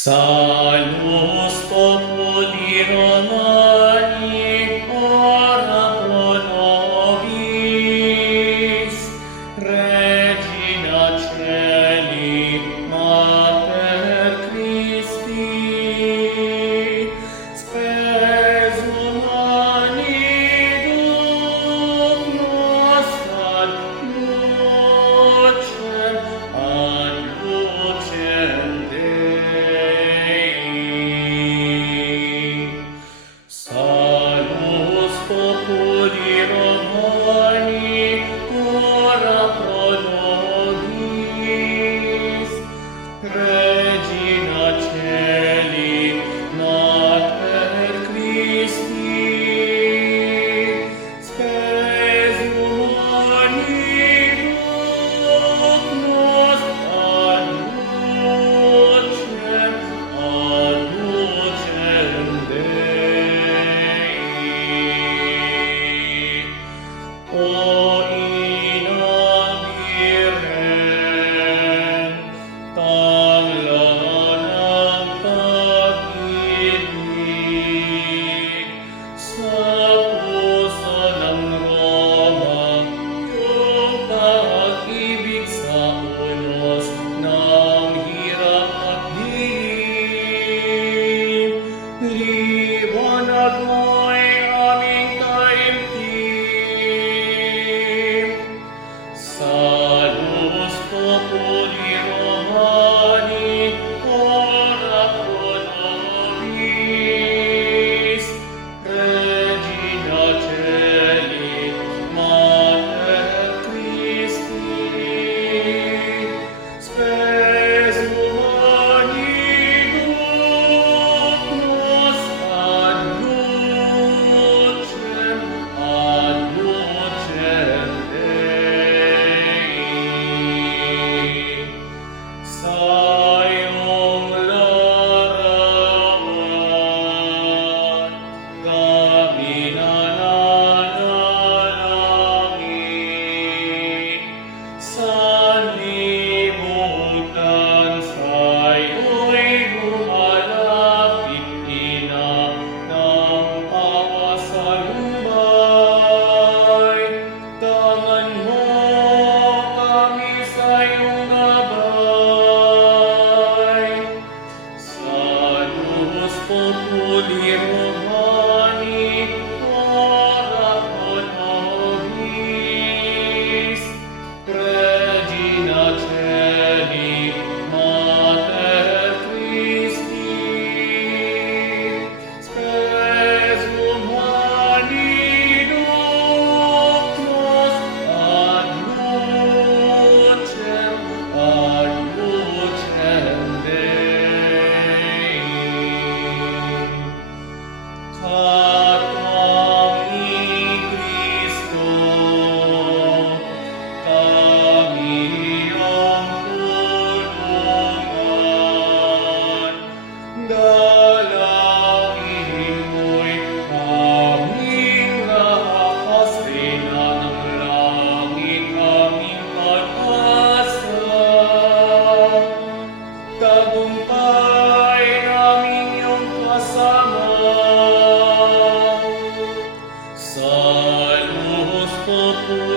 Salus populi Romani, ora pro nobis, Regina Caeli, Mater Christi, spes humani duc nos ad lucem Dei. Salus populi Romani, ora pro nobis, Regina Caeli, Mater Christi, spes humani duc nos ad lucem Dei. O inaugurem tam lanam pagili, sapus anam Roma, iuta ibig sa unos nam hirap at dilim, liwanag mo'y aming taimtim. Salus populi Romani, ora pro nobis, Regina Caeli, Mater Christi, spes humani duc nos ad lucem Dei. Saium laravat, gaminananangin, sanlibutan sa'yo'y lumalapit, Ina ng pawasalubay. Tangan mo kami sa'yong gabay. Salus populi Romani, ora pro nobis, Regina Caeli, Mater Christi, spes humani duc nos ad lucem Dei. Catami Christo, kami iyong tulungan, dalangin mo'y aming lakas, Reyna ng langit, aming pag-asa. Tagumpay namin iyong kasama. Salus populi